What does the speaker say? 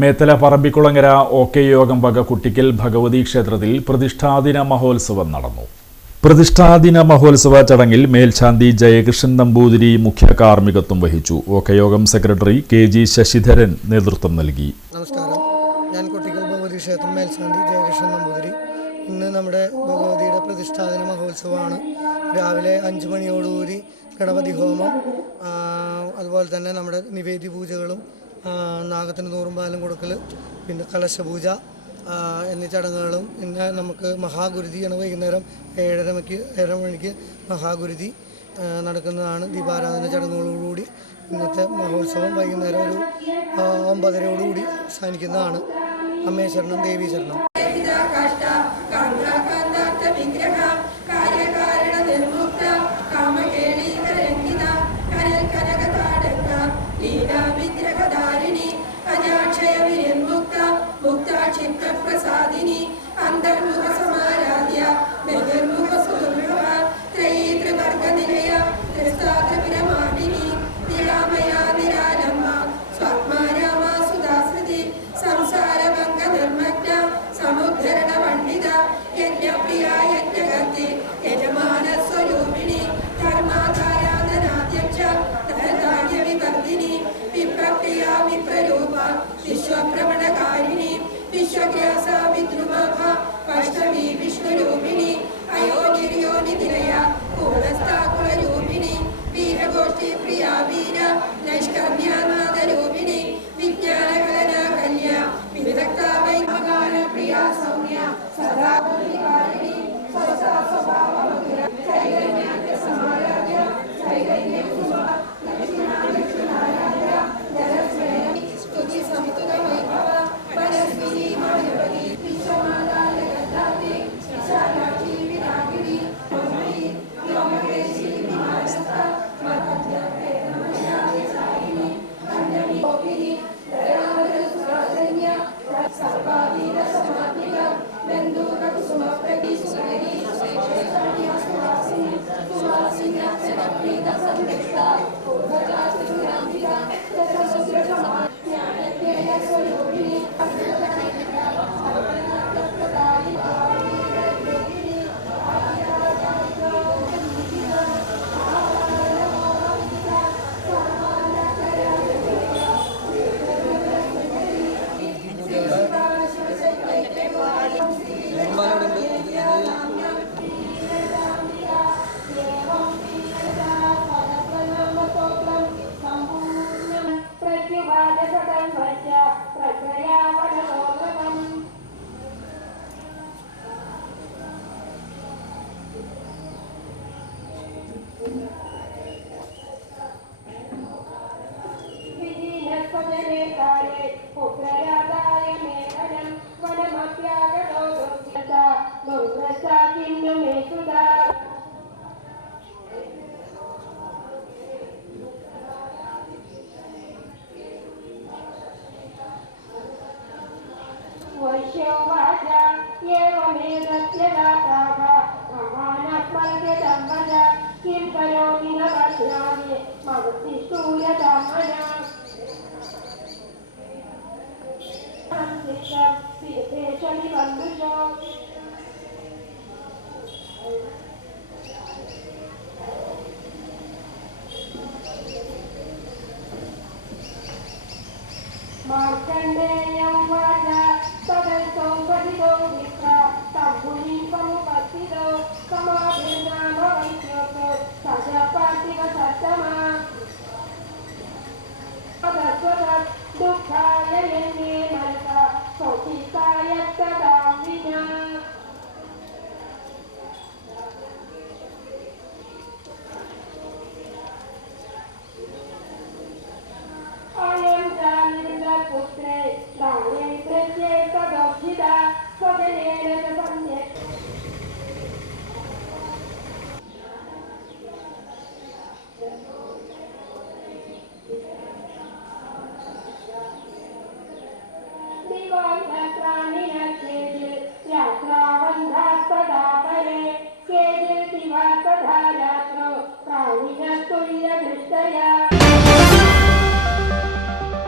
Methala Parambikulangara OK യോഗം വക കുട്ടിക്കൽ ഭഗവതി ക്ഷേത്രത്തിൽ പ്രതിഷ്ഠാദിന മഹോത്സവം നടന്നു. പ്രതിഷ്ഠാദിന മഹോത്സവ ചടങ്ങിൽ മേൽശാന്തി ജയകൃഷ്ണൻ നമ്പൂതിരി മുഖ്യ കാർമ്മികത്വം വഹിച്ചു. OK യോഗം സെക്രട്ടറി KG ശശിധരൻ നേതൃത്വം നൽകി. നമസ്കാരം, ഞാൻ കുട്ടിക്കൽ ഭഗവതി ക്ഷേത്രം മേൽശാന്തി ജയകൃഷ്ണൻ നമ്പൂതിരി. ഇന്ന് നമ്മുടെ ഭഗവതിയുടെ പ്രതിഷ്ഠാദിന മഹോത്സവമാണ്. രാവിലെ 5 മണിയോടുകൂടി ഗണപതി ഹോമം, അതുപോലെ തന്നെ നമ്മുടെ നിവേദ്യ പൂജകളും നാഗത്തിന് നൂറും പാലും കൊടുക്കൽ, പിന്നെ കലശപൂജ എന്നീ ചടങ്ങുകളും. പിന്നെ നമുക്ക് മഹാഗുരുതിയാണ് വൈകുന്നേരം 7:30 മണിക്ക് മഹാഗുരുതി നടക്കുന്നതാണ്. ദീപാരാധന ചടങ്ങുകളോടുകൂടി ഇന്നത്തെ മഹോത്സവം വൈകുന്നേരം ഒരു 9:30 അവസാനിക്കുന്നതാണ്. അമ്മേ ശരണം, ദേവി ശരണം. പ്രസാദിനി അന്തർമുഖ സമാരാധ്യ ബഹിർമുഖ സുദുർഭവ ത്രയീതൃവർഗ നിലയ ത്രിസ്താഗ്രപുരമാടിനി നിരാമയ നിരാലംബ സ്വാത്മാരാമ സുധാസ്മൃതി സംസാരഭംഗ നിർമ്മഗ്ന സമുദ്ധരണ പണ്ഡിത യജ്ഞപ്രിയ യജ്ഞകർത്തി യജമാന സ്വരൂപിണി ധർമാധാരാധനാധ്യക്ഷ ധനധാന്യ വിവർദ്ധിനി വിപ്രപ്രിയ വിപ്രരൂപ വിശ്വഭ്രമണകാരിണി വിശ്വഗ്രാസ വിദ്രുമഭ വൈഷ്ണവി വിഷ്ണുരൂപിണി അയോനിര്യോനി നിലയ കുലസ്ഥാകുലരൂപിണി വീരഗോഷ്ഠി പ്രിയ വീര നൈഷ്കർമ്യാനാഥരൂപിണി വിജ്ഞാനകലന കന്യ വിദഗ്ധ വൈമകാല പ്രിയ സൗമ്യ സദാ കാരിണി സ്വസാ സ്വഭാവ മധുര ചൈതന്യ സമാരാധ്യ ചൈതന്യ സുമ ലക്ഷ്മണാരാധ്യ ജലസ്മേന സ്തുതി സംസ്തുത വൈഭവ വനസ്വിനി മാനവതി വിശ്വമാതാ ജഗദ്ധാത്രി വിശാലാക്ഷി വിരാഗിണി മമയി വ്യോമകേശി വിമാനസ്ഥ മധ്യ വേദമയാദിസായിനി കന്യമി ഗോപിനി ദയാവര സുരാധന്യ സർവാധീന സമാധിക ബന്ധൂക കുസുമ പ്രതി സുഗരി സുശേഷാണി Suhasini Suhasini അക്ഷരപ്രീത സംരക്ഷ പൂർവജാതി സുരാംബിക ജഗസുഗ്രഹമാ ജ്ഞാനജ്ഞേയ സ്വരൂപിണി Markandeya Vaja, Sadanto Padido Vitra, Tambuni Pamupatido, Samadhina Mavikyoko, Sajapati Vasatama, Adaswata, Dukkaya Yene Malika, Sotikaya Tadamvina.